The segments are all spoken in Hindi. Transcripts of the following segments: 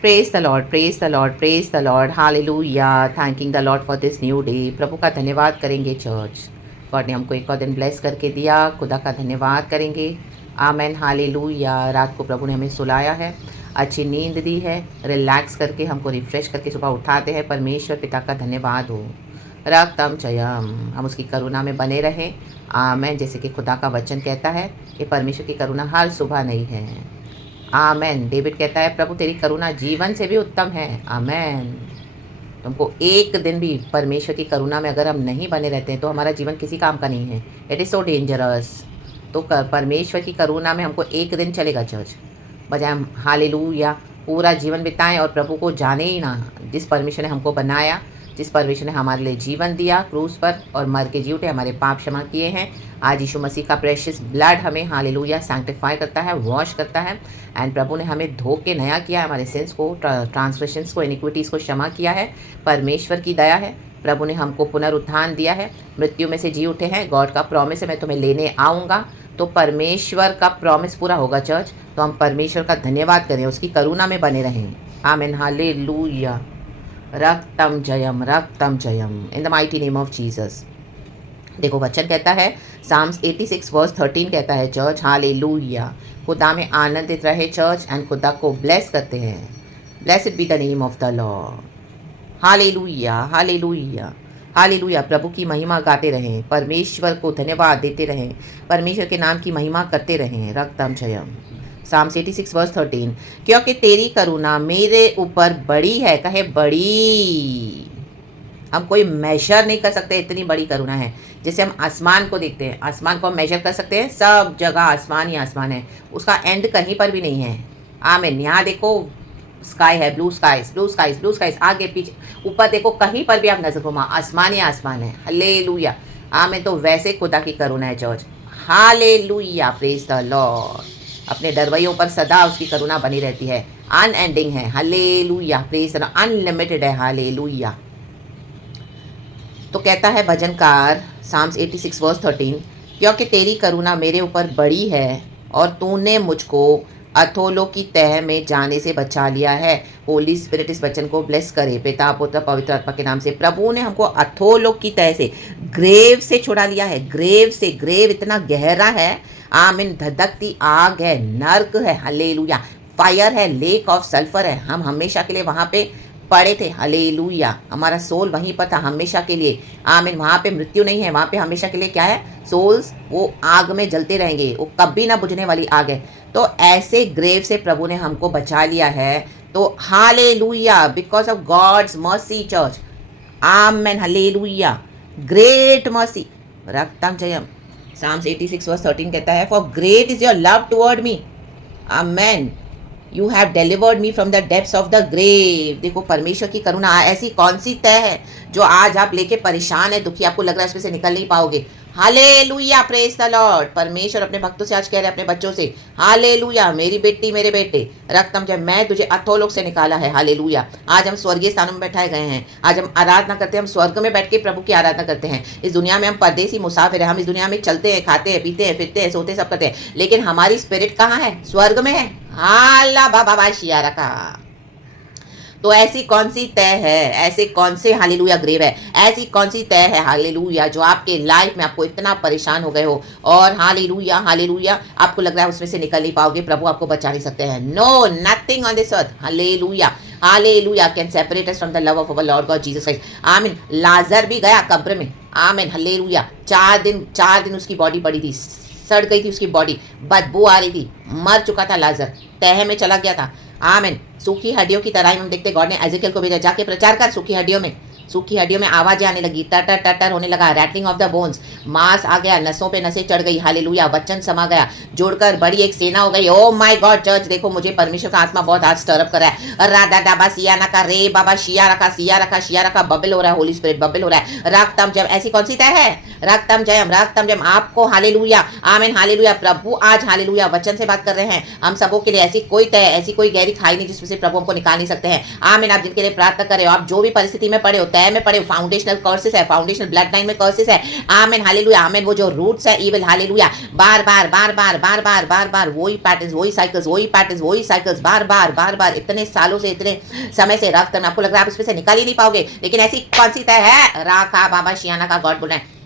Praise the Lord, praise the Lord, praise the Lord, hallelujah, thanking the Lord for this new day. प्रभु का धन्यवाद करेंगे चर्च। गॉड ने हमको एक और दिन ब्लेस करके दिया, खुदा का धन्यवाद करेंगे। आमेन, हालेलुया। रात को प्रभु ने हमें सुलाया है, अच्छी नींद दी है, रिलैक्स करके हमको रिफ्रेश करके सुबह उठाते हैं। परमेश्वर पिता का धन्यवाद हो। रक्तम चयम, हम उसकी करुणा में बने रहें। आमेन। जैसे कि खुदा का वचन कहता है कि परमेश्वर की करुणा हर सुबह नहीं है। आमेन। डेविड कहता है प्रभु तेरी करुणा जीवन से भी उत्तम है। आमेन। तुमको एक दिन भी परमेश्वर की करुणा में अगर हम नहीं बने रहते हैं तो हमारा जीवन किसी काम का नहीं है। It is so dangerous. तो परमेश्वर की करुणा में हमको एक दिन चलेगा चर्च, बजाय हम हालेलुया पूरा जीवन बिताएं और प्रभु को जाने ही ना। जिस परमेश्वर ने हमको बनाया, जिस परमेश्वर ने हमारे लिए जीवन दिया क्रूस पर और मर के जी उठे, हमारे पाप क्षमा किए हैं। आज यीशु मसीह का प्रेशियस ब्लड हमें हालेलुया सैंक्टिफाई करता है, वॉश करता है। एंड प्रभु ने हमें धो के नया किया है, हमारे सिंस को, ट्रांसग्रेशंस को, इनिक्विटीज़ को क्षमा किया है। परमेश्वर की दया है। प्रभु ने हमको पुनरुत्थान दिया है, मृत्यु में से जी उठे हैं। गॉड का प्रॉमिस है मैं तुम्हें लेने आऊँगा। तो परमेश्वर का प्रॉमिस पूरा होगा चर्च। तो हम परमेश्वर का धन्यवाद करें, उसकी करुणा में बने रहें। आमीन, हालेलुया। रक्तम जयम, रक्तम जयम, in the mighty name of Jesus. देखो वचन कहता है, साम्स 86 वर्स 13 कहता है चर्च, हालेलुया। खुदा में आनंदित रहे चर्च एंड खुदा को ब्लेस करते हैं। Blessed be the name of the Lord. Hallelujah, hallelujah, hallelujah. प्रभु की महिमा गाते रहें, परमेश्वर को धन्यवाद देते रहें, परमेश्वर के नाम की महिमा करते रहें। रक्तम जयम। साम्स 86 वर्स 13, क्योंकि तेरी करुणा मेरे ऊपर बड़ी है। कहे बड़ी। हम कोई मेजर नहीं कर सकते, इतनी बड़ी करुणा है। जैसे हम आसमान को देखते हैं, आसमान को हम मेजर कर सकते हैं, सब जगह आसमान ही आसमान है, उसका एंड कहीं पर भी नहीं है। आमीन। यहाँ देखो स्काई है, blue skies, blue skies, blue skies, आगे पीछे ऊपर देखो, कहीं पर भी आप नजर घुमा, आसमान ही आसमान है। हालेलुया, आमीन। तो वैसे खुदा की करुणा है church. Hallelujah, praise the Lord. अपने डरवैयों पर सदा उसकी करुणा बनी रहती है, अनएंडिंग है। Hallelujah, praise the Lord, unlimited है। हालेलुया। तो कहता है भजनकार साम्स 86 वर्स 13, क्योंकि तेरी करुणा मेरे ऊपर बड़ी है और तूने मुझको अथोलों की तह में जाने से बचा लिया है। होली स्पिरिट इस वचन को ब्लेस करे, पिता पुत्र पवित्र आत्मा के नाम से। प्रभु ने हमको अथोलों की तह से, ग्रेव से छुड़ा लिया है। ग्रेव से, ग्रेव इतना गहरा है, आमीन। धधकती आग है, नर्क है, हालेलुया। फायर है, लेक ऑफ सल्फर है। हम हमेशा के लिए वहाँ पे पड़े थे। हालेलुया। हमारा सोल वहीं पर था हमेशा के लिए। आमीन। वहाँ पे मृत्यु नहीं है, वहाँ पे हमेशा के लिए क्या है, सोल्स वो आग में जलते रहेंगे, वो कभी ना बुझने वाली आग है। तो ऐसे ग्रेव से प्रभु ने हमको बचा लिया है। तो hallelujah, because of God's mercy church. Amen, hallelujah. Great mercy. रक्तम जयम। साम्स 86 वर्स 13 कहता है, for great is your love toward me. Amen. You have delivered me from the depths of the grave. देखो परमेश्वर की करुणा ऐसी कौन सी तय है जो आज आप लेके परेशान है, दुखी, आपको लग रहा है इसमें से निकल नहीं पाओगे। Hallelujah, praise the Lord. परमेश्वर अपने भक्तों से आज कह रहे हैं, अपने बच्चों से, हालेलुया। मेरी बेटी, मेरे बेटे, रक्तम जब मैं तुझे अथोलोक से निकाला है। हालेलुया। आज हम स्वर्गीय स्थानों में बैठाए गए हैं। आज हम आराधना करते हैं, हम स्वर्ग में बैठ के प्रभु की आराधना करते हैं। इस दुनिया में हम परदेसी मुसाफिर हैं, हम इस दुनिया में चलते हैं, खाते हैं, पीते हैं, फिरते हैं, सोते सब करते हैं, लेकिन हमारी स्पिरिट कहाँ है, स्वर्ग में है। हाला बाबा शिया रखा। तो ऐसी कौन सी तय है, ऐसे कौन से हालेलुया ग्रेव है, ऐसी कौन सी तय है हालेलुया जो आपके लाइफ में आपको इतना परेशान हो गए हो और हालेलुया, हालेलुया आपको लग रहा है उसमें से निकल नहीं पाओगे, प्रभु आपको बचा नहीं सकते हैं। No, nothing on this earth, hallelujah, hallelujah, can separate us from the love of our lord God Jesus Christ. आमीन। लाजर भी गया कब्र में। आमीन, हालेलुया। 4 दिन उसकी बॉडी पड़ी थी, सड़ गई थी उसकी बॉडी, बदबू आ रही थी, मर चुका था लाजर, तह में चला गया था। आमीन। सूखी हड्डियों की तरह हम देखते, गॉड ने एजेकियल को भेजा, जाके प्रचार कर सूखी हड्डियों में। सूखी हड्डियों में आवाजें आने लगी, टर टर टर होने लगा, रैटलिंग ऑफ द बोन्स, मांस आ गया, नसों पे नसें चढ़ गई। हालेलुया, वचन समा गया, जोड़कर बड़ी एक सेना हो गई। ओ माय गॉड चर्च, देखो मुझे परमेश्वर का आत्मा बहुत आज स्टर अप कर रहा है। राधा डाबा सिया नका रे बाबा शिया रखा, सिया रखा, शिया रखा, बबल हो रहा है, होली स्पिरिट बबल हो रहा है। रक्तम जयम, ऐसी कौन सी तय है, रक्तम जयम, रक्तम जयम आपको। हालेलुया, आमीन, हालेलुया। प्रभु आज हालेलुया वचन से बात कर रहे हैं हम सबों के लिए। ऐसी कोई तय, ऐसी कोई गहरी खाई नहीं जिसमें से प्रभु हमको निकाल नहीं सकते हैं। आमीन। आप जिनके लिए प्रार्थना कर रहे हो, आप जो भी परिस्थिति में पड़े हो, तह में पड़े फाउंडेशनल कर्सेस है, फाउंडेशनल ब्लड लाइन में कर्सेस है। Amen hallelujah amen. वो जो रूट्स है इविल हालेलुया, बार बार बार बार बार बार बार बार वही पैटर्न्स, वही साइकिल्स, वही पैटर्न्स, वही साइकिल्स, बार बार बार बार इतने सालों से, इतने समय से रक्त में, आपको लग रहा है आप इसमें से निकाल ही नहीं पाओगे, लेकिन ऐसी कौन सी तह है? राखा बाबा शियाना का गॉड बोल रहे हैं,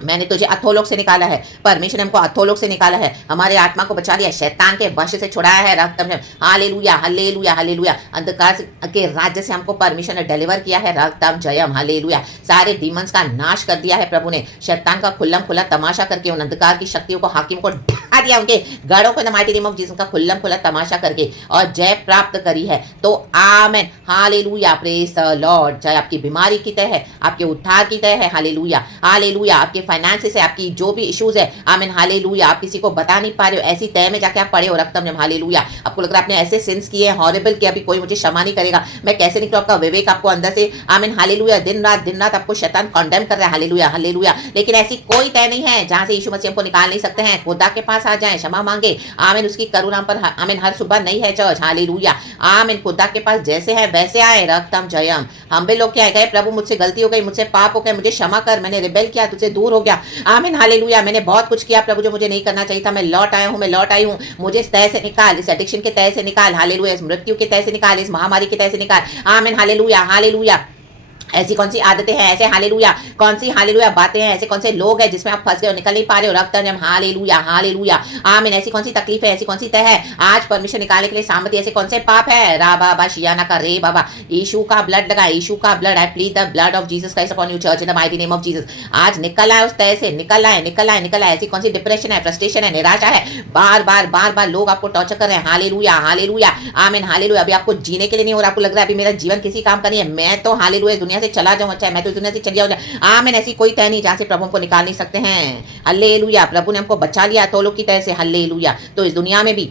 मैंने तुझे अथोलोक से निकाला है, परमेश्वर ने हमको अथोलोक से निकाला है, हमारे आत्मा को बचा लिया, शैतान के वश से छुड़ाया है रक्त में। Hallelujah hallelujah hallelujah. अंधकार के राज्य से हमको परमेश्वर ने डिलीवर किया है, रक्तम जयम हालेलुया। सारे डीमंस का नाश कर दिया है प्रभु ने, शैतान का खुल्लम खुला तमाशा करके उन अंधकार की शक्तियों को, हाकिम को ढा दिया, उनके गढ़ों को माइटी नेम ऑफ जीसस का खुल्लम खुला तमाशा करके और जय प्राप्त करी है। तो amen hallelujah, praise the Lord. चाहे आपकी बीमारी की तह है, आपके उद्धार की तह है, हालेलुया हालेलुया। आपके फाइनेंसेस है, आपकी जो भी इश्यूज है, आमीन हालेलुया। आप किसी को बता नहीं पा रहे हो, ऐसी तय में जाके आप पड़े हो रक्तम जम, हालेलुया। आपको लग रहा है आपने ऐसे सिंस किए हॉरिबल कि अभी कोई मुझे क्षमा नहीं करेगा, मैं कैसे निकलूं? आपका विवेक आपको अंदर से, आमीन हालेलुया, दिन रात आपको शैतान कंडेम कर रहा है, हालेलुया हालेलुया। लेकिन ऐसी कोई तय नहीं है जहां से यीशु मसीह हमको निकाल नहीं सकते हैं। खुदा के पास आ जाएं, क्षमा मांगे, आमीन। उसकी करुणा पर आमीन हर सुबह नहीं है चर्च, हालेलुया आमीन। खुदा के पास जैसे है वैसे आए, रक्तम जयम। हम भी लोग क्या कहे, प्रभु मुझसे गलती हो गई, मुझसे पाप हो गए, मुझे क्षमा कर, मैंने रिबेल किया, तुझसे दूर हो गया, आमीन हालेलुया। मैंने बहुत कुछ किया प्रभु जो मुझे नहीं करना चाहिए था, मैं लौट आया हूं, मैं लौट आई हूं, मुझे इस तह से निकाल, इस एडिक्शन के तह से निकाल, हालेलुया। इस मृत्यु के तह से निकाल, इस महामारी के तह से निकाल, आमीन हालेलुया हालेलुया। ऐसी कौन सी आदतें हैं, ऐसे हालेलुया कौन सी हालेलुया बातें हैं, ऐसे कौन से लोग हैं जिसमें आप फंस गए हो, निकल नहीं पा रहे हो, रक्त जम, हालेलुया हालेलुया आमीन। ऐसी कौन सी तकलीफ है, ऐसी कौन सी तह है, आज परमिशन निकालने के लिए सामर्थ्य, ऐसे कौन से पाप है, रा बाबा शियाना का रे बाबा, यीशु का ब्लड लगा, यीशु का blood, I plead the blood of Jesus Christ upon you church in the mighty name of Jesus. आज निकल आए उस तह से, निकल आए निकल आए निकल आए। ऐसी कौन सी डिप्रेशन है, फ्रस्ट्रेशन है, निराशा है, बार बार बार बार लोग आपको टॉर्चर कर रहे हैं, हालेलुया हालेलुया आमीन हालेलुया। अभी आपको जीने के लिए नहीं हो रहा, आपको लग रहा है अभी मेरा जीवन किसी काम का नहीं है, मैं तो हालेलुया इस दुनिया से चला जाऊं, अच्छा मैं तो दुनिया से चली जाऊं, आमीन। ऐसी कोई तय नहीं जहां से प्रभु को निकाल नहीं सकते हैं, हल्लेलुया। प्रभु ने हमको बचा लिया तो लोग की तरह से, हल्लेलुया। तो इस दुनिया में भी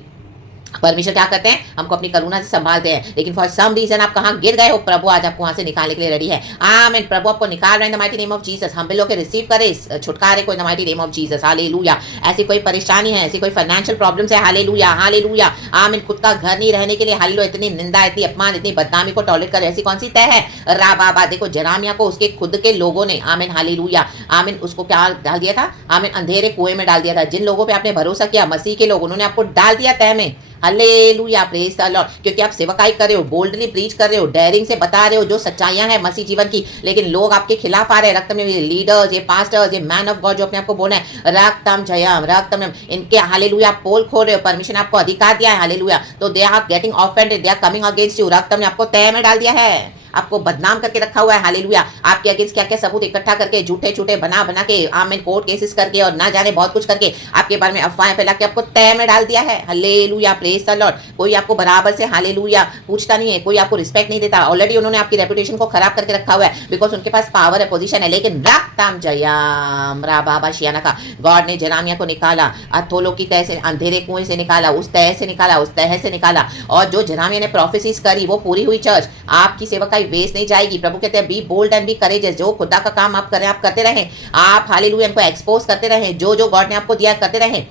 परमेश्वर क्या करते हैं, हमको अपनी करुणा से संभालते हैं, लेकिन फॉर सम रीजन आप कहां गिर गए हो, प्रभु आज आपको वहां से निकालने के लिए रेडी है, आमीन। प्रभु आपको निकाल रहे हैं इन the mighty name of Jesus. हम भी लोग रिसीव करें इस छुटकारे को इन the mighty name of Jesus, hallelujah. ऐसी कोई परेशानी है, ऐसी कोई फाइनेंशियल प्रॉब्लम्स है, हालेलुया हालेलुया आमीन। खुद का घर नहीं रहने के लिए, हालेलुया, इतनी निंदा, इतनी अपमान, इतनी बदनामी को टॉलरेट करे, ऐसी कौन सी तय है, रा बाबा। देखो जरामिया को उसके खुद के लोगों ने, आमीन हालेलुया आमीन, उसको क्या डाल दिया था, आमीन, अंधेरे कुएं में डाल दिया था। जिन लोगों पे आपने भरोसा किया, मसीह के लोग, उन्होंने आपको डाल दिया तह में, हालेलुया प्रेज द लॉर्ड। क्योंकि आप सेवकाई कर रहे हो, बोल्डली प्रीच कर रहे हो, डेयरिंग से बता रहे हो जो सच्चाइयां हैं मसीह जीवन की, लेकिन लोग आपके खिलाफ आ रहे हैं। रक्त में लीडर्स, ये पास्टर्स, ये मैन ऑफ गॉड जो अपने आपको बोल रहे हैं रक्तम जयम रक्तम, इनके हालेलुया पोल खोल रहे हो, परमिशन आपको अधिकार दिया है, हालेलुया। तो they are getting offended, they are coming against you, रक्तम ने आपको तय में डाल दिया है, आपको बदनाम करके रखा हुआ है, हालेलुया। आपके अगेंस्ट क्या क्या सबूत इकट्ठा करके, झूठे झूठे बना बना के, आमीन, कोर्ट केसेस करके और ना जाने बहुत कुछ करके आपके बारे में अफवाहें फैला के आपको तय में डाल दिया है, हालेलुया प्रेज द लॉर्ड। कोई आपको बराबर से हालेलुया पूछता नहीं है, कोई आपको रिस्पेक्ट नहीं देता, ऑलरेडी उन्होंने आपकी रेपुटेशन को खराब करके रखा हुआ है, बिकॉज उनके पास पावर है, पोजीशन है। लेकिन रक्तम जयम रा बाबा शियाना का गॉड ने जरामिया को निकाला, अथोलो की तह से, अंधेरे कुएं से निकाला, उस तह से निकाला, उस तह से निकाला, और जो जरामिया ने प्रोफेसीज करी वो पूरी हुई। चर्च आपकी सेवकाई वेस्ट नहीं जाएगी। प्रभु कहते हैं be bold and be courageous, जो खुदा का काम आप करें, आप करते रहें, आप हालेलुया इनको एक्सपोज करते रहें, जो जो गॉड ने आपको दिया करते रहें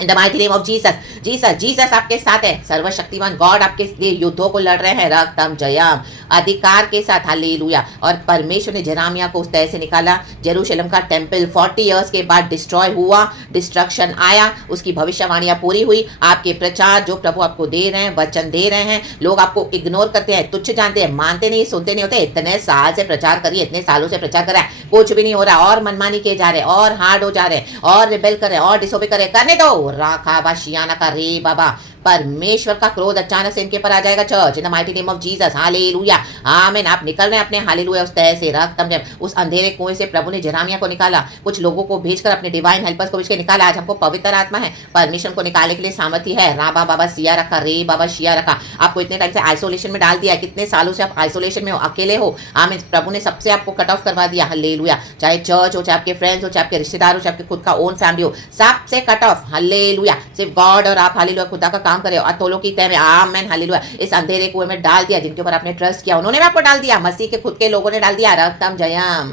इन the mighty name of Jesus. Jesus Jesus आपके साथ है, सर्वशक्तिमान गॉड आपके लिए युद्धों को लड़ रहे हैं, रक्तम जयम अधिकार के साथ, हालेलुया। और परमेश्वर ने जरामिया को उस तह से निकाला। जेरूशलेम का टेंपल 40 इयर्स के बाद डिस्ट्रॉय हुआ, डिस्ट्रक्शन आया, उसकी भविष्यवाणियां पूरी हुई। आपके प्रचार जो प्रभु आपको दे रहे हैं, वचन दे रहे हैं, लोग आपको इग्नोर करते हैं, तुच्छ जानते हैं, मानते नहीं, सुनते नहीं होते। इतने साल से प्रचार करिए, इतने सालों से प्रचार कर रहा है, कुछ भी नहीं हो रहा, और मनमानी किए जा रहे, और हार्ड हो जा रहे, और रिबेल कर रहे, और डिसोबे कर रहे, करने दो, राखा बा शियाना का रे बाबा। परमेश्वर का क्रोध अचानक से इनके पर आ जाएगा church in the mighty name of Jesus, hallelujah आमीन। आप निकल रहे हैं अपने हालेलुया उस तह से, रक्तम जब उस अंधेरे कुएं से प्रभु ने जरामिया को निकाला, कुछ लोगों को भेजकर अपने डिवाइन हेल्पर्स को भेज के निकाला। आज हमको पवित्र आत्मा है, परमेश्वर को निकालने के लिए सामर्थ्य है, राबा बाबा सिया रखा, रे बाबा शिया रखा। आपको इतने टाइम से आइसोलेशन में डाल दिया, कितने सालों से आप आइसोलेशन में हो, अकेले हो, आमीन। प्रभु ने सबसे आपको कट ऑफ करवा दिया, हालेलुया। चाहे चर्च हो, चाहे आपके फ्रेंड्स हो, चाहे आपके रिश्तेदार हो, चाहे आपके खुद का ओन फैमिली हो, सबसे कट ऑफ, हालेलुया। सिर्फ गॉड और आप हालेलुया खुदा का काम करें, अतोलो की तह में, आमेन हालेलुया। इस अंधेरे कुएं में डाल दिया, जिनके ऊपर आपने ट्रस्ट किया उन्होंने आपको डाल दिया, मसीह के खुद के लोगों ने डाल दिया, रक्तम जयम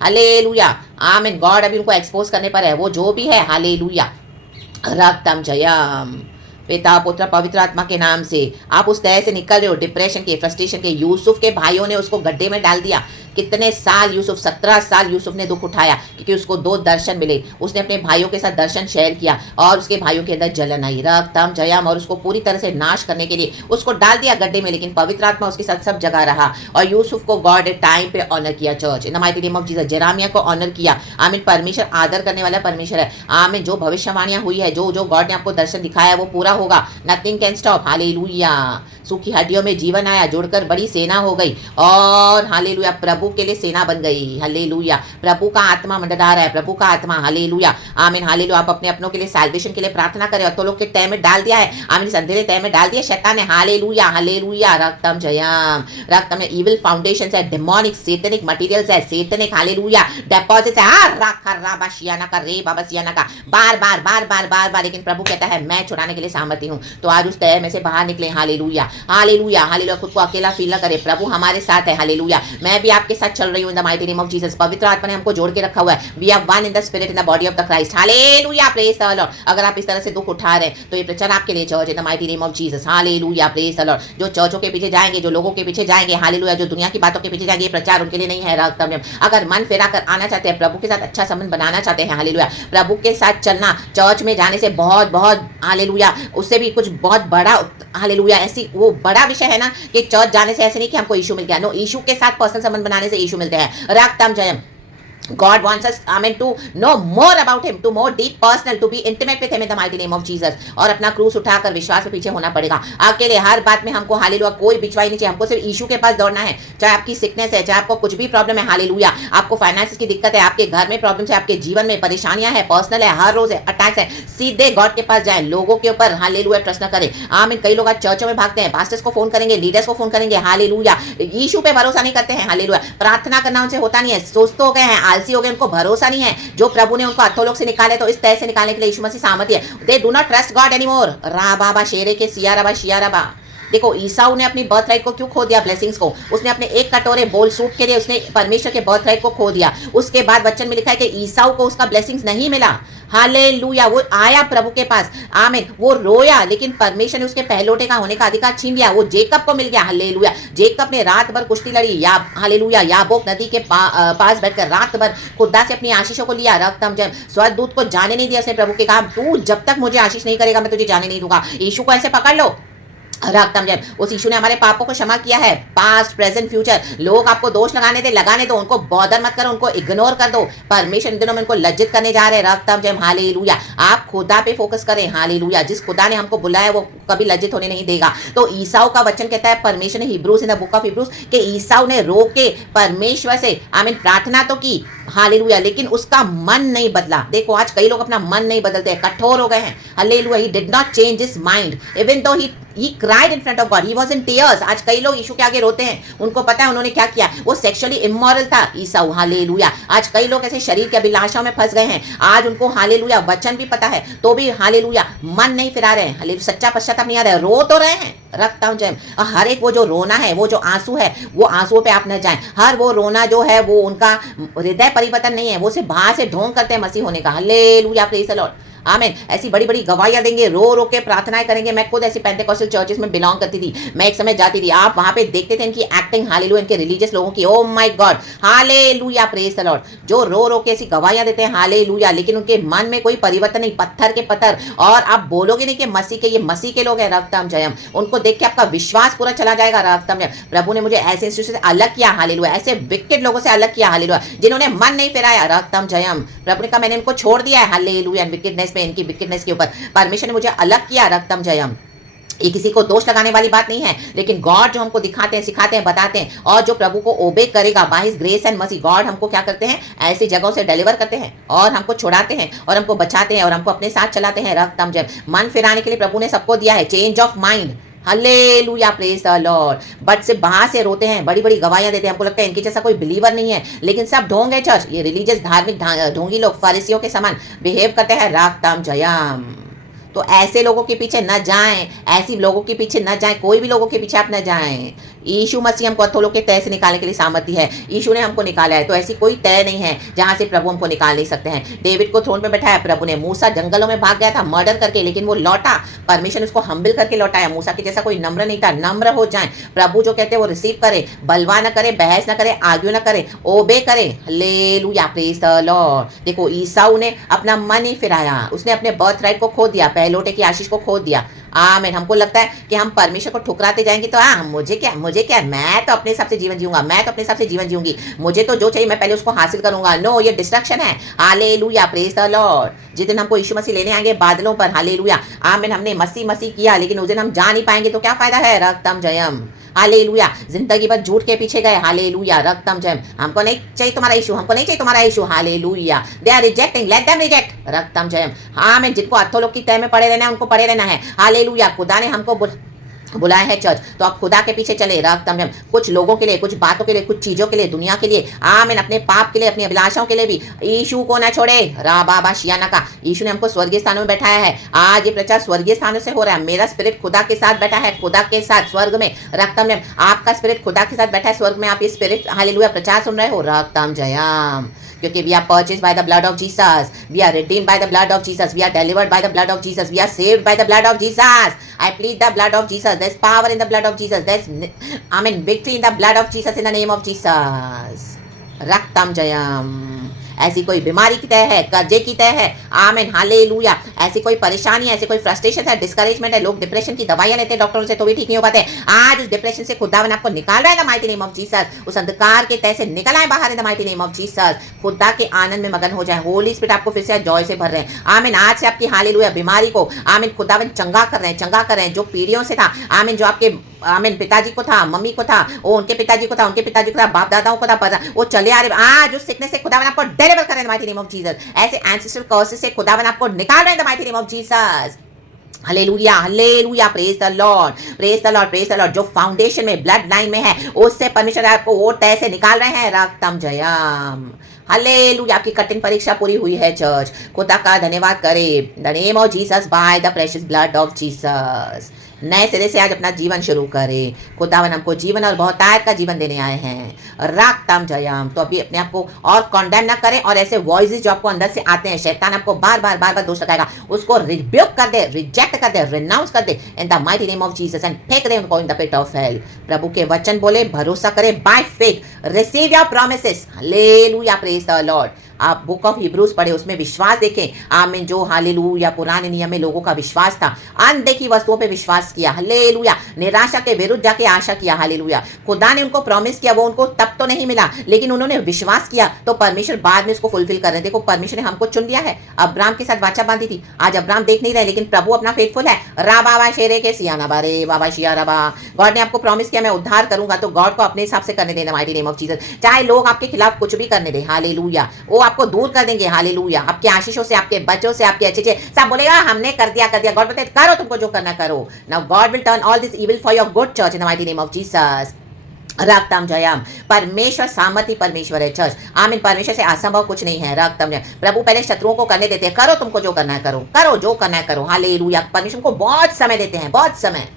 हालेलुया आमीन। गॉड अभी उनको एक्सपोज करने पर है, वो जो भी है, हालेलुया रक्तम जयम पिता पुत्र पवित्र आत्मा के नाम से आप उस तह से निकल रहे हो, डिप्रेशन के, फ्रस्ट्रेशन के। यूसुफ के भाइयों ने उसको गड्ढे में डाल दिया। कितने साल यूसुफ, 17 साल यूसुफ ने दुख उठाया क्योंकि उसको 2 दर्शन मिले। उसने अपने भाइयों के साथ दर्शन शेयर किया और उसके भाइयों के अंदर जलन आई, रक्तम जयम, और उसको पूरी तरह से नाश करने के लिए उसको डाल दिया गड्ढे में। लेकिन पवित्र आत्मा उसके साथ सब जगह रहा और यूसुफ को गॉड टाइम पे ऑनर किया। Church in the mighty name of Jesus, Jeremiah को ऑनर किया। आमीन। परमेश्वर आदर करने वाला परमेश्वर है। आमीन। जो भविष्यवाणियां हुई है, जो गॉड ने आपको दर्शन दिखाया है वो पूरा होगा। Nothing can stop. हालेलुया। सूखी हड्डियों में जीवन आया, जुड़कर बड़ी सेना हो गई और हालेलुया प्रभु के लिए सेना बन गई। हालेलुया। प्रभु का आत्मा मंडरा रहा है, प्रभु का आत्मा। हालेलुया। आमीन। हालेलुया। आप अपने अपनों के लिए सैल्वेशन के लिए प्रार्थना करें और तो लोग के तय में डाल दिया है। आमीन। अंधेरे तय में डाल दिया शैतान ने। हालेलुया। हालेलुया। रक्तम जयम। रक्तम में इविल फाउंडेशंस है, डेमोनिक सेटनिक मटेरियल्स है, सेटनिक हालेलुया डिपॉजिट्स है। राखा राबा शियाना का रे बाबा सियाना का बार बार बार बार बार बार। लेकिन प्रभु कहता है मैं छुड़ाने के लिए सामर्थ्य हूं। तो आज उस तय में से बाहर निकले। हालेलुया। हालेलुया। हालेलुया। खुद को अकेला फील ना करे, प्रभु हमारे साथ है। हालेलुया। मैं भी आपके साथ चल रही हूं in the mighty name of Jesus. पवित्र आत्मा ने हमको जोड़ के रखा हुआ है। We are one in the spirit in the body of the Christ. Hallelujah. Praise the lord. अगर आप इस तरह से दुख उठा रहे हैं तो ये प्रचार आपके लिए church in the mighty name of Jesus. Hallelujah. Praise the Lord. जो चर्चों के पीछे जाएंगे, जो लोगों के पीछे जाएंगे, हालेलुया, जो दुनिया की बातों के पीछे जाएंगे, ये प्रचार उनके लिए नहीं है। रक्तम जयम। अगर मन फेरा कर आना चाहते हैं, प्रभु के साथ अच्छा संबंध बनाना चाहते हैं, हालेलुया, प्रभु के साथ चलना, चर्च में जाने से बहुत बहुत हालेलुया, उससे भी कुछ बहुत बड़ा हालेलुया, ऐसी वो बड़ा विषय है ना कि चर्च जाने से ऐसे नहीं कि हमको यीशु मिल गया। नो, यीशु के साथ पर्सनल संबंध बनाने से यीशु मिलते हैं। रक्तम Jayam. God wants us, amen, to know more about Him, to more deep personal, to be intimate with Him in the mighty name of Jesus. और अपना क्रूस उठाकर विश्वास के पीछे होना पड़ेगा। अकेले हर बात में हमको हालेलुया कोई बिचवाई नहीं चाहिए। हमको सिर्फ यीशु के पास दौड़ना है। चाहे आपकी सिकनेस है, चाहे आपको कुछ भी प्रॉब्लम है, हालेलुया, आपको फाइनेंस की दिक्कत है, आपके घर में प्रॉब्लम है, आपके जीवन में परेशानियां है, पर्सनल है, हर रोज है, अटैक्स है, सीधे गॉड के पास जाए। लोगों के ऊपर हालेलुया ट्रस्ट न करें। आमीन। कई लोग आज चर्चों में भागते हैं, पास्टर्स को फोन करेंगे, लीडर्स को फोन करेंगे, हालेलुया, यीशु पे भरोसा नहीं करते हैं। हालेलुया। प्रार्थना करना उनसे होता नहीं है, सुस्त हो गए हैं, आलसी हो गए, उनको भरोसा नहीं है। जो प्रभु ने उनको अथोलोक से निकाले तो इस तह से निकालने के लिए यीशु मसीह सामर्थ्य है। They do not trust God anymore. रा बाबा शेरे के सिया रबा शिया रबा। देखो ईसाऊ ने अपनी बर्थ राइट को क्यों खो दिया, ब्लेसिंग्स को। उसने अपने एक कटोरे बोल सूप के लिए उसने परमेश्वर के बर्थ राइट को खो दिया। उसके बाद वचन में लिखा है कि ईसाऊ को उसका ब्लेसिंग्स नहीं मिला। हालेलुया। वो आया प्रभु के पास, आमीन, वो रोया, लेकिन परमेश्वर ने उसके पहलोटे का होने का अधिकार छीन लिया। वो जेकब को मिल गया। हालेलुया। जेकब ने रात भर कुश्ती लड़ी, या हालेलुया, याबोक नदी के पास बैठकर रात भर खुदा से अपनी आशीषों को लिया। रक्तम जयम। स्वर्गदूत को जाने नहीं दिया उसने। प्रभु के कहा तू जब तक मुझे आशीष नहीं करेगा मैं तुझे जाने नहीं दूंगा। यीशु को ऐसे पकड़ लो। रक्तम जयम। उस यीशु ने हमारे पापों को क्षमा किया है, पास्ट प्रेजेंट फ्यूचर। लोग आपको दोष लगाने दो, उनको बॉदर मत करो, उनको इग्नोर कर दो। परमेश्वर इन दिनों में उनको लज्जित करने जा रहे हैं। रक्तम जयम। हालेलुया। आप खुदा पे फोकस करें। हालेलुया। जिस खुदा ने हमको बुलाया वो कभी लज्जित होने नहीं देगा। तो ईसाऊ का वचन कहता है, परमेश्वर ने Hebrews in the book of Hebrews के ईसाऊ ने रो के परमेश्वर से आमीन प्रार्थना तो की, हालेलुया, लेकिन उसका मन नहीं बदला। देखो आज कई लोग अपना मन नहीं बदलते हैं, कठोर हो गए हैं। Hallelujah. He did not change his mind even though he cried in front of God, he was in tears। आज कई लोग यीशु के आगे रोते हैं, उनको पता है उन्होंने क्या किया, वो सेक्सुअली इमोरल था ईसाऊ। हालेलुया। आज कई लोग ऐसे शरीर की अभिलाषाओं में फंस गए हैं, आज उनको हालेलुया वचन भी पता है तो भी हालेलुया मन नहीं फिरा रहे हैं। हालेलुया। सच्चा पश्चाताप नहीं आ रहा है, रो तो रहे हैं। रखता हूं जय। हर एक वो जो रोना है, वो जो आंसू है, वो आंसुओं पे आप न जाएं। हर वो रोना जो है वो उनका हृदय परिवर्तन नहीं है, वो सिर्फ बाहर से ढोंग करते हैं मसीह होने का। हालेलुया। Praise the Lord. आमीन। ऐसी बड़ी बड़ी गवाहियां देंगे, रो रो के प्रार्थनाएं करेंगे। मैं खुद ऐसी पेंटेकोस्टल चर्चेस में बिलोंग करती थी, मैं एक समय जाती थी, आप वहां पे देखते थे इनकी एक्टिंग, हालेलुया, इनके रिलीजियस लोगों की। Oh my God, hallelujah, praise the Lord. जो रो रो के ऐसी गवाहियां देते हैं, हालेलुया, लेकिन उनके मन में कोई परिवर्तन नहीं, पत्थर के पत्थर। और आप बोलोगे नहीं कि मसीह के, ये मसीह के लोग हैं। रक्तम जयम। उनको देख के आपका विश्वास पूरा चला जाएगा। रक्तम जयम। प्रभु ने मुझे ऐसे इंस्टीट्यूशन से अलग किया, हालेलुया, ऐसे विकेट लोगों से अलग किया, हालेलुया, जिन्होंने मन नहीं फिराया। रक्तम जयम। प्रभु ने कहा मैंने इनको छोड़ दिया है, हालेलुया, विकेटनेस पे, इनकी विकेटनेस के ऊपर परमेश्वर ने मुझे अलग किया। रक्तम जयम। ये किसी को दोष लगाने वाली बात नहीं है, लेकिन गॉड जो हमको दिखाते हैं, सिखाते हैं, बताते हैं, और जो प्रभु को ओबे करेगा by his grace and mercy, God हमको क्या करते हैं, ऐसी जगहों से डिलीवर करते हैं और हमको छुड़ाते हैं और हमको बचाते हैं और हमको अपने साथ चलाते हैं। रक्तम जयम। मन फिराने के लिए प्रभु ने सबको दिया है, change of mind. Hallelujah, praise the Lord. But से बाहर से रोते हैं, बड़ी बड़ी गवाहियां देते हैं, हमको लगता है इनके जैसा कोई बिलीवर नहीं है, लेकिन सब ढोंग है चर्च। ये रिलीजियस धार्मिक ढोंगी लोग फरीसियों के समान बिहेव करते हैं। रक्तम जयम। तो ऐसे लोगों के पीछे न जाएं, ऐसी लोगों के पीछे न जाएं, कोई भी लोगों के पीछे आप न जाएं। यीशु मसीह हमको अथोलों के तह से निकालने के लिए सामर्थ्य है। यीशु ने हमको निकाला है, तो ऐसी कोई तय नहीं है जहां से प्रभु हमको निकाल नहीं सकते हैं। डेविड को थ्रोन पे बैठाया प्रभु ने। मूसा जंगलों में भाग गया था मर्डर करके, लेकिन वो लौटा, परमेश्वर ने उसको हम्बिल करके लौटाया। मूसा के जैसा कोई नम्र नहीं था। नम्र हो जाए, प्रभु जो कहते हैं वो रिसीव करे, बलवा न करे, बहस न करे, आर्ग्यू न करे, ओबे करे। Hallelujah, praise the Lord. देखो ईसाऊ ने अपना मन ही फिराया, उसने अपने बर्थ राइट को खो दिया, पहलोटे की आशीष को खो दिया। आमीन। हमको लगता है कि हम परमेश्वर को ठुकराते जाएंगे तो मुझे क्या, मैं तो अपने हिसाब से जीवन जीऊंगा, मैं तो अपने हिसाब से जीवन जीऊंगी, मुझे तो जो चाहिए मैं पहले उसको हासिल करूंगा। नो, ये डिस्ट्रक्शन है। Hallelujah, praise the Lord. जिस दिन हमको यीशु मसीह लेने आएंगे बादलों पर, हालेलुया, आमीन, हमने मसीह किया, लेकिन उस दिन हम जा नहीं पाएंगे तो क्या फायदा है? रक्तम जयम। हालेलुया। जिंदगी भर झूठ के पीछे गए, हालेलुया, रक्तम जयम। हमको नहीं चाहिए तुम्हारा यीशु, हमको नहीं चाहिए तुम्हारा Yeshu, hallelujah. They are rejecting, let them reject, रक्तम जयम। हाँ, मैं जिनको अथोलों की तह में पड़े रहना है उनको पड़े रहना है। हालेलुया। खुदा ने हमको बुलाया है चर्च, तो आप खुदा के पीछे चले, रक्तम जयम। कुछ लोगों के लिए, कुछ बातों के लिए, कुछ चीजों के लिए, दुनिया के लिए, आमीन, अपने पाप के लिए, अपनी अभिलाषाओं के लिए भी यीशु को ना छोड़े। रा बाबा शियाना का यीशु ने हमको स्वर्गीय स्थानों में बैठाया है। आज ये प्रचार स्वर्गीय स्थानों से हो रहा है। मेरा स्पिरिट खुदा के साथ बैठा है, खुदा के साथ स्वर्ग में, रक्तम जयम। आपका स्पिरिट खुदा के साथ बैठा है स्वर्ग में। आप ये स्पिरिट हालेलुया प्रचार सुन रहे हो, रक्तम जयम। क्योंकि we are purchased by the blood of Jesus, we are redeemed by the blood of Jesus, we are delivered by the blood of Jesus, we are saved by the blood of Jesus. I plead the blood of Jesus. There's power in the blood of Jesus. There's, amen, victory in the blood of Jesus, in the name of Jesus. Raktam Jayam. ऐसी कोई बीमारी की तय है, कर्जे की तय है, आमीन, हालेलुया। ऐसी कोई परेशानी है, ऐसी कोई फ्रस्ट्रेशन है, डिस्करेजमेंट है, लोग डिप्रेशन की दवाइयां लेते हैं डॉक्टरों से तो भी ठीक नहीं हो पाते। आज उस डिप्रेशन से खुदावन आपको निकाल रहा है the mighty name of Jesus. उस अंधकार के तय से निकल आए बाहर इन the mighty name of Jesus. खुदा के आनंद में मगन हो जाए। होली स्पिरिट आपको फिर से जॉय से भर रहे हैं, आमीन। आज से आपकी हालेलुया बीमारी को, आमीन, खुदावन चंगा कर रहे हैं, चंगा कर रहे हैं। जो पीढ़ियों से था, आमीन, जो आपके, आमीन, पिताजी को था, मम्मी को था, वो उनके पिताजी को था, उनके पिताजी को था, बाप दादाओं को था, वो चले आ रहे। आज उस सिकनेस से खुदावन आपको डिलीवर कर रहे हैं the mighty name of Jesus. ऐसे एंसेस्ट्रल कर्सेस से खुदावन आपको निकाल रहे हैं the mighty name of Jesus. Hallelujah, hallelujah, praise the Lord, praise the Lord, praise the Lord. जो फाउंडेशन में, ब्लड लाइन में है, उससे परमेश्वर आपको वो तय से निकाल रहे हैं, रक्तम जयम। हालेलुया। आपकी कठिन परीक्षा पूरी हुई है चर्च, खुदा का धन्यवाद करे। The name of Jesus, by the precious blood of Jesus. नए सिरे से आज अपना जीवन शुरू करें। खुदावन हमको जीवन और बहुतायत का जीवन देने आए हैं, रक्तम जयम। तो अभी अपने आप को और कॉन्डेम ना करें, और ऐसे वॉइसेस जो आपको अंदर से आते हैं, शैतान आपको बार बार दोष लगाएगा, उसको रिब्यूक कर दे, रिजेक्ट कर दे, रिनाउंस कर दे in the mighty name of Jesus and फेंक दे उनको in the pit of hell. प्रभु के वचन बोले, भरोसा करें by faith, receive your promises. Hallelujah, praise the Lord. आप बुक ऑफ हिब्रूज पढ़े, उसमें विश्वास देखें, आमीन। जो हालेलुया पुराने नियम में लोगों का विश्वास था, अनदेखी वस्तुओं पे विश्वास किया, हालेलुया। निराशा के विरुद्ध जाके आशा किया, हालेलुया। खुदा ने उनको प्रॉमिस किया, वो उनको तब तो नहीं मिला, लेकिन उन्होंने विश्वास किया, तो परमेश्वर बाद में उसको फुलफिल कर रहे हैं। देखो, परमेश्वर ने हमको चुन लिया है। अब्राम के साथ वाचा बांधी थी, आज अब्राम देख नहीं रहे, लेकिन प्रभु अपना फेथफुल है। रा बाबा शेरे के सियाना बारे बाबा शिया रबा। गॉड ने आपको प्रॉमिस किया, मैं उद्धार करूंगा, तो गॉड को अपने हिसाब से करने देना, माइटी नेम ऑफ जीसस। चाहे लोग आपके खिलाफ कुछ भी करने दे, हालेलुया, वो आपको दूर कर देंगे, हालेलुया। आपके आशीषों से, आपके बच्चों से, आपके अच्छे सब बोलेगा हमने कर दिया। गॉड बोलते करो, तुमको जो करना करो। Now God will turn all this evil for your good church in the mighty name of Jesus. रक्तम जयम। परमेश्वर सामर्थी परमेश्वर है चर्च, आमीन। परमेश्वर से असंभव कुछ नहीं है, रक्तम जयम। प्रभु पहले शत्रुओं को करने देते हैं, करो तुमको जो करना है करो, करो जो करना है करो, हालेलुया। परमेश्वर को बहुत समय देते हैं, बहुत समय,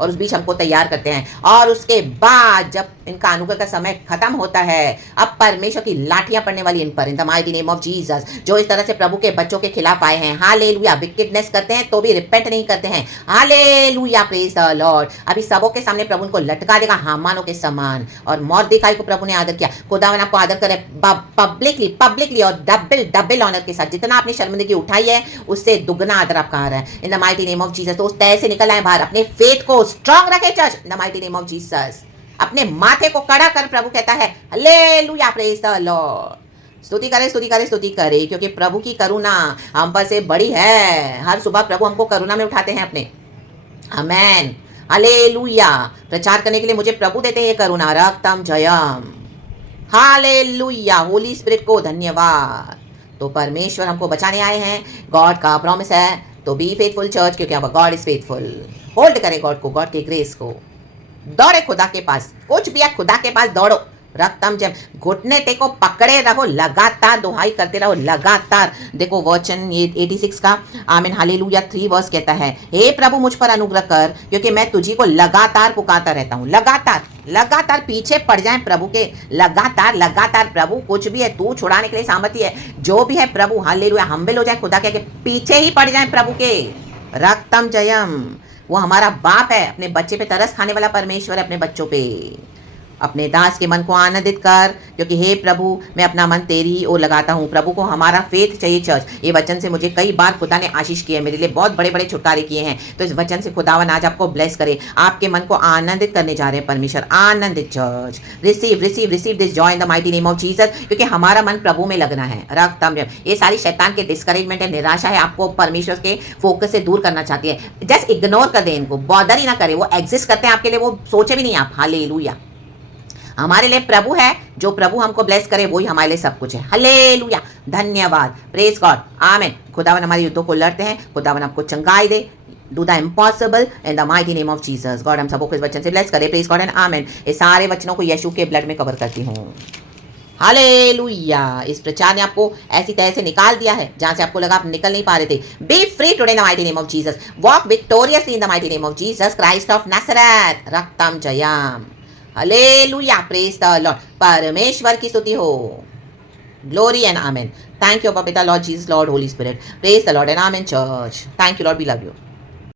और उस बीच हमको तैयार करते हैं। और उसके बाद जब इनका अनुग्रह का समय खत्म होता है, अब परमेश्वर की लाठियां पड़ने वाली इन पर, इन the mighty name of Jesus. जो इस तरह से प्रभु के बच्चों के खिलाफ आए हैं, हालेलुया, विकेडनेस करते हैं तो भी रिपेंट नहीं करते हैं, हालेलुया, प्रेज द लॉर्ड। अभी सबों के सामने प्रभु उनको लटका देगा हामानों के समान, और मौर्देखाई को प्रभु ने आदर किया। खुदावन आपको आदर करे पब्लिकली और डबल ऑनर के साथ। जितना आपने शर्मिंदगी उठाई है, उससे दुगना आदर आपका आ रहा है इन the mighty name of Jesus. तो उस तय से निकल आए बाहर, अपने फेथ को स्ट्रांग रखे church in the mighty name of Jesus. अपने माथे को कड़ा कर, प्रभु कहता है, हालेलुया, प्रेज द लॉर्ड। स्तुति करे, स्तुति करे, स्तुति करे, क्योंकि प्रभु की करुणा हम पर से बड़ी है। हर सुबह प्रभु हमको करुणा में उठाते हैं अपने, आमेन, हालेलुया। प्रचार करने के लिए मुझे प्रभु देते हैं ये करुणा, रक्तम जयम, हालेलुया। होली स्पिरिट को धन्यवाद। तो परमेश्वर हमको बचाने आए हैं, गॉड का प्रॉमिस है, तो बी फेथफुल चर्च, क्योंकि अब गॉड इज फेथफुल। होल्ड करें गॉड को, गॉड की ग्रेस को, दौड़े खुदा के पास, कुछ भी है खुदा के पास दौड़ो, रक्तम जय, घुटने टेको, पकड़े रहो, लगातार दुहाई करते रहो, लगातार। देखो वचन ये 86 का, आमीन हालेलुया 3 वर्स कहता है, हे प्रभु मुझ पर अनुग्रह कर, क्योंकि मैं तुझी को लगातार पुकारता रहता हूँ। लगातार लगातार पीछे पड़ जाए प्रभु के, लगातार लगातार। प्रभु कुछ भी है, तू छुड़ाने के लिए सामर्थ्य है, जो भी है प्रभु हालेलुया, हम्बल हो जाए खुदा के पीछे ही पड़ जाए प्रभु के। रक्तम जयम, वो हमारा बाप है, अपने बच्चे पे तरस खाने वाला परमेश्वर है, अपने बच्चों पे। अपने दास के मन को आनंदित कर, क्योंकि हे प्रभु मैं अपना मन तेरी ओर लगाता हूँ। प्रभु को हमारा फेथ चाहिए चर्च। ये वचन से मुझे कई बार खुदा ने आशीष की है, मेरे लिए बहुत बड़े बड़े छुटकारे किए हैं। तो इस वचन से खुदावन आज आपको ब्लेस करे, आपके मन को आनंदित करने जा रहे हैं परमेश्वर। आनंदित church, receive receive receive this joy in the mighty name of Jesus, क्योंकि हमारा मन प्रभु में लगना है। रक्तम, ये सारी शैतान के डिस्करेजमेंट है, निराशा है, आपको परमेश्वर के फोकस से दूर करना चाहती है। जस्ट इग्नोर कर दे इनको, बॉदर ही ना करे, वो एग्जिस्ट करते हैं आपके लिए, वो सोचे भी नहीं आप। हालेलुया, हमारे लिए प्रभु है, जो प्रभु हमको ब्लेस करे वही हमारे लिए सब कुछ है। हालेलुया, धन्यवाद, प्रेज गॉड, आमेन। खुदावन हमारे युद्धों को लड़ते हैं, खुदावन आपको चंगाई दे, do the impossible in the mighty name of Jesus. God हम सबको इस वचन से ब्लेस करे, प्रेज गॉड एंड आमेन। ये सारे वचनों को यीशु के ब्लड में कवर करती हूँ। हालेलुया, इस प्रचार ने आपको ऐसी तरह से निकाल दिया है जहां से आपको लगा आप निकल नहीं पा रहे थे। Be free today in the mighty name of Jesus, walk victoriously in the mighty name of Jesus Christ of Nazareth. रक्तम जयम, हालेलुया, प्रेज द लॉर्ड। परमेश्वर की स्तुति हो, glory and amen. Thank you पिता, Lord Jesus, Lord Holy Spirit, praise the Lord and amen church. Thank you Lord, we love you.